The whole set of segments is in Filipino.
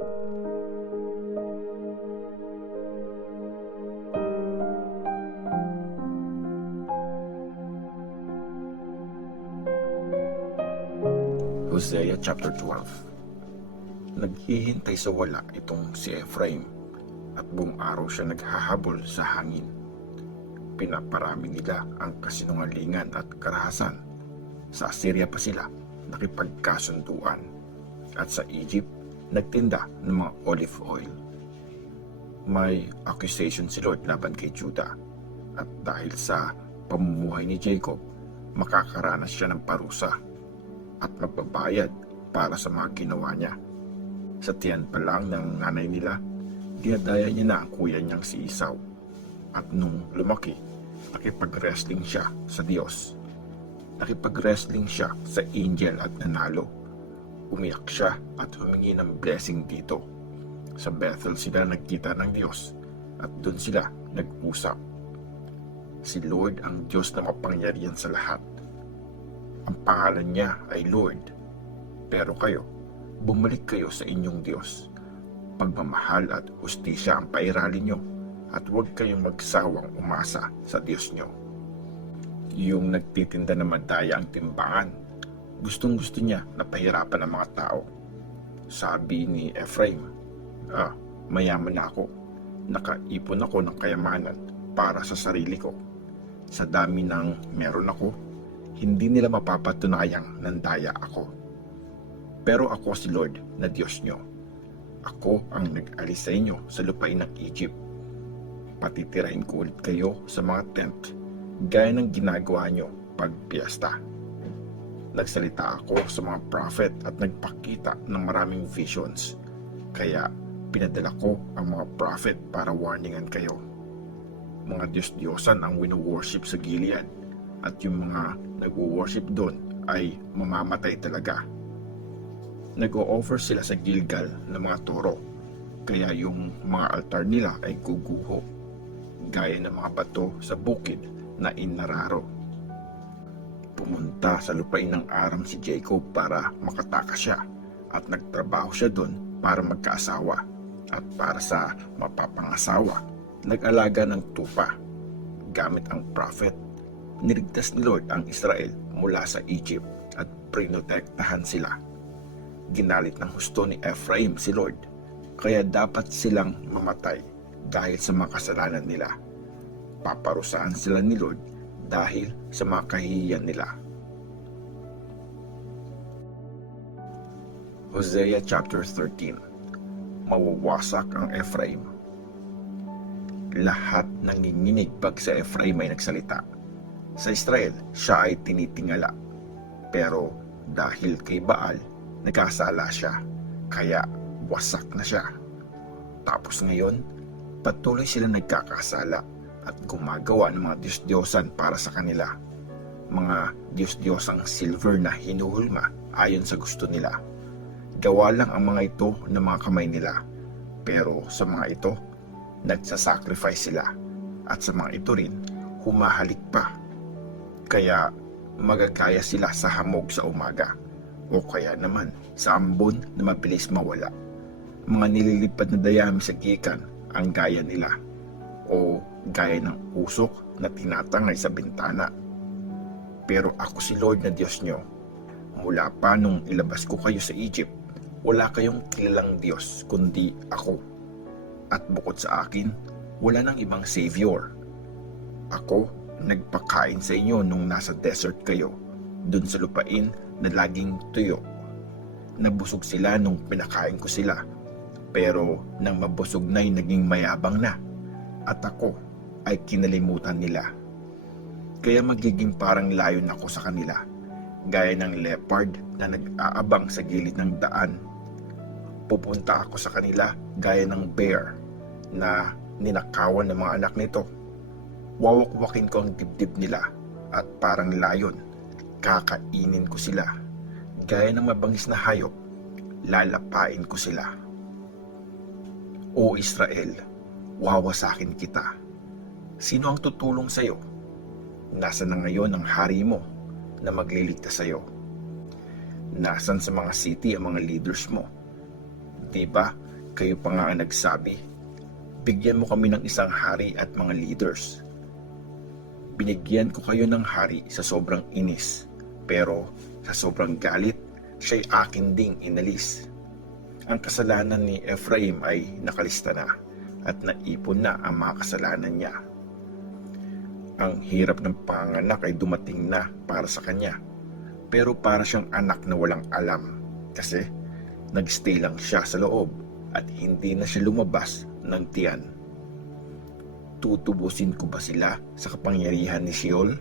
Hosea chapter 12. Naghihintay sa wala itong si Ephraim, at buong araw siya naghahabol sa hangin. Pinaparami nila ang kasinungalingan at karahasan. Sa Assyria pa sila nakipagkasunduan, at sa Egypt nagtinda ng mga olive oil. May accusation si Lord laban kay Judah, at dahil sa pamumuhay ni Jacob, makakaranas siya ng parusa at magbabayad para sa mga ginawa niya. Sa tiyan pa lang ng nanay nila, dinadaya niya na ang kuya niyang si Esau. At nung lumaki, nakipag-wrestling siya sa Diyos. Nakipag-wrestling siya sa angel at nanalo. Umiyak siya at humingi ng blessing dito. Sa Bethel sila nagkita ng Diyos, at doon sila nag-usap. Si Lord ang Diyos na mapangyarihan sa lahat. Ang pangalan niya ay Lord. Pero kayo, bumalik kayo sa inyong Diyos. Pagmamahal at hustisya ang pairalin nyo, at huwag kayong magsawang umasa sa Diyos nyo. Yung nagtitinda na madaya ang timbangan, gustong gusto niya na pahirapan ang mga tao. Sabi ni Ephraim, mayaman na ako. Nakaipon ako ng kayamanan para sa sarili ko. Sa dami ng meron ako, hindi nila mapapatunayang nandaya ako. Pero ako si Lord na Diyos nyo. Ako ang nag-alis sa inyo sa lupain ng Egypt. Patitirahin ko ulit kayo sa mga tent, gaya ng ginagawa nyo pag piyesta. Nagsalita ako sa mga prophet at nagpakita ng maraming visions. Kaya pinadala ko ang mga prophet para warningan kayo. Mga Diyos-Diyosan ang wino-worship sa Gilead, at yung mga nag-worship doon ay mamamatay talaga. Nag-o-offer sila sa Gilgal ng mga toro, kaya yung mga altar nila ay guguho, gaya ng mga bato sa bukid na inararo. Pumunta sa lupain ng Aram si Jacob para makatakas siya, at nagtrabaho siya doon para magkaasawa, at para sa mapapangasawa, nag-alaga ng tupa. Gamit ang prophet, niligtas ni Lord ang Israel mula sa Egypt at prinotektahan sila. Ginalit ng husto ni Ephraim si Lord, kaya dapat silang mamatay dahil sa mga kasalanan nila. Paparusaan sila ni Lord dahil sa mga kahihiyan nila. Hosea chapter 13. Mawawasak ang Ephraim. Lahat nanginginig pag sa Ephraim ay nagsalita. Sa Israel, siya ay tinitingala. Pero dahil kay Baal, nagkasala siya. Kaya wasak na siya. Tapos ngayon, patuloy sila nagkakasala at gumagawa ng mga Diyos-Diyosan para sa kanila. Mga Diyos-Diyosang silver na hinuhulma ayon sa gusto nila. Gawa lang ang mga ito ng mga kamay nila. Pero sa mga ito, nagsasacrifice sila. At sa mga ito rin, humahalik pa. Kaya magagaya sila sa hamog sa umaga, o kaya naman sa ambon na mabilis mawala. Mga nililipad na dayami sa gikan ang gaya nila, o gaya ng usok na tinatangay sa bintana. Pero ako si Lord na Diyos nyo. Mula pa nung ilabas ko kayo sa Egypt, wala kayong kilalang Diyos kundi ako. At bukod sa akin, wala nang ibang Savior. Ako nagpakain sa inyo nung nasa desert kayo, dun sa lupain na laging tuyo. Nabusog sila nung pinakain ko sila, pero nang mabusog na'y naging mayabang na, at ako ay kinalimutan nila. Kaya magiging parang layon ako sa kanila, gaya ng leopard na nag-aabang sa gilid ng daan. Pupunta ako sa kanila gaya ng bear na ninakawan ng mga anak nito. Wawakwakin ko ang dibdib nila, at parang layon, kakainin ko sila. Gaya ng mabangis na hayop, lalapain ko sila. O Israel, wawasakin kita. Sino ang tutulong sa iyo? Nasaan na ngayon ang hari mo na magliligtas sa iyo? Nasaan sa mga city ang mga leaders mo? Diba kayo pa nga ang nagsabi, bigyan mo kami ng isang hari at mga leaders. Binigyan ko kayo ng hari sa sobrang inis, pero sa sobrang galit, siya'y akin ding inalis. Ang kasalanan ni Ephraim ay nakalista na at naipon na ang mga kasalanan niya. Ang hirap ng panganak ay dumating na para sa kanya, pero para siyang anak na walang alam kasi nagstay lang siya sa loob at hindi na siya lumabas ng tiyan. Tutubusin ko ba sila sa kapangyarihan ni Sheol?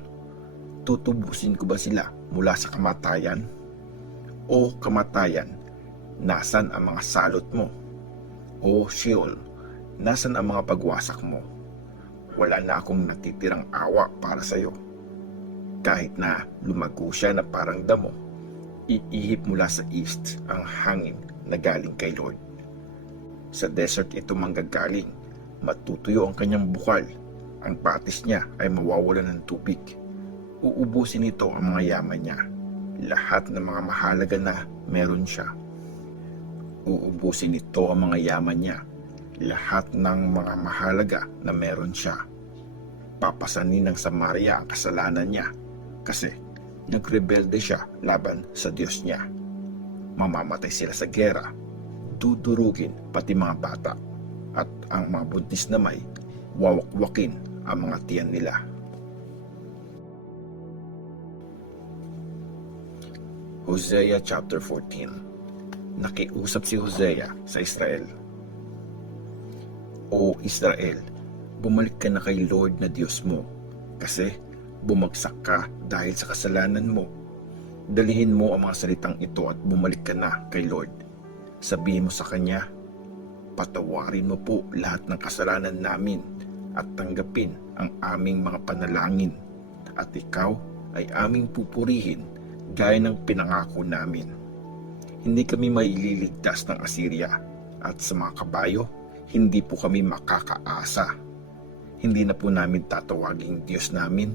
Tutubusin ko ba sila mula sa kamatayan? O kamatayan, nasan ang mga salot mo? O Sheol, nasan ang mga pagwasak mo? Wala na akong natitirang awa para sa iyo. Kahit na lumago siya na parang damo, iihip mula sa east ang hangin na galing kay Lord. Sa desert ito manggagaling, matutuyo ang kanyang bukal, ang patis niya ay mawawalan ng tubig. Uubusin nito ang mga yaman niya, lahat ng mga mahalaga na meron siya. Uubusin nito ang mga yaman niya, lahat ng mga mahalaga na meron siya. Papasanin ng Samaria ang kasalanan niya kasi nagrebelde siya laban sa Diyos niya. Mamamatay sila sa gera, dudurugin pati mga bata, at ang mga buntis na may wawakwakin ang mga tiyan nila. Hosea chapter 14. Nakiusap si Hosea sa Israel. O Israel, bumalik ka na kay Lord na Diyos mo, kasi bumagsak ka dahil sa kasalanan mo. Dalihin mo ang mga salitang ito at bumalik ka na kay Lord. Sabihin mo sa Kanya, patawarin mo po lahat ng kasalanan namin at tanggapin ang aming mga panalangin, at ikaw ay aming pupurihin gaya ng pinangako namin. Hindi kami maililigtas ng Assyria, at sa mga kabayo, hindi po kami makakaasa. Hindi na po namin tatawaging Diyos namin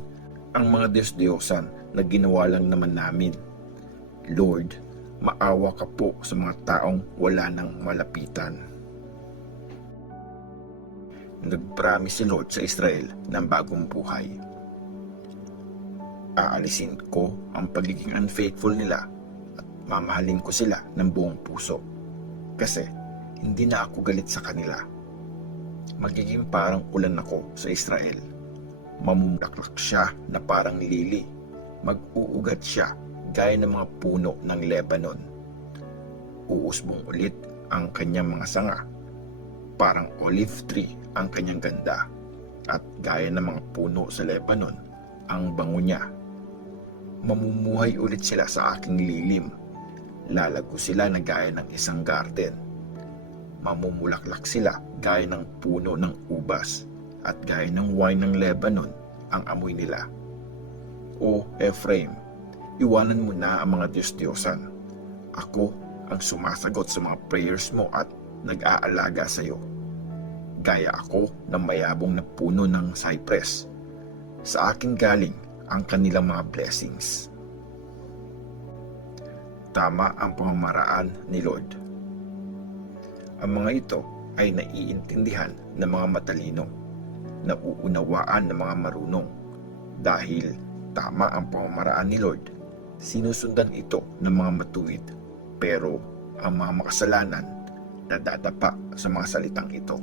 ang mga Diyos-Diyosan na ginawa lang naman namin. Lord, maawa ka po sa mga taong wala nang malapitan. Nagpromise si Lord sa Israel ng bagong buhay. Aalisin ko ang pagiging unfaithful nila at mamahalin ko sila ng buong puso, kasi hindi na ako galit sa kanila. Magiging parang ulan ako sa Israel. Mamumulaklak siya na parang lili. Mag-uugat siya gaya ng mga puno ng Lebanon. Uusbong ulit ang kanyang mga sanga. Parang olive tree ang kanyang ganda. At gaya ng mga puno sa Lebanon, ang bango niya. Mamumuhay ulit sila sa aking lilim. Lalago sila na gaya ng isang garden. Mamumulaklak sila gaya ng puno ng ubas, at gaya ng wine ng Lebanon ang amoy nila. O Ephraim, iwanan mo na ang mga Diyos-Diyosan. Ako ang sumasagot sa mga prayers mo at nag-aalaga sa iyo. Gaya ako ng mayabong na puno ng cypress. Sa akin galing ang kanilang mga blessings. Tama ang pamamaraan ni Lord. Ang mga ito ay naiintindihan ng mga matalino, nauunawaan ng mga marunong, dahil tama ang pamamaraan ni Lord. Sinusundan ito ng mga matuwid, pero ang mga makasalanan nadadapa sa mga salitang ito.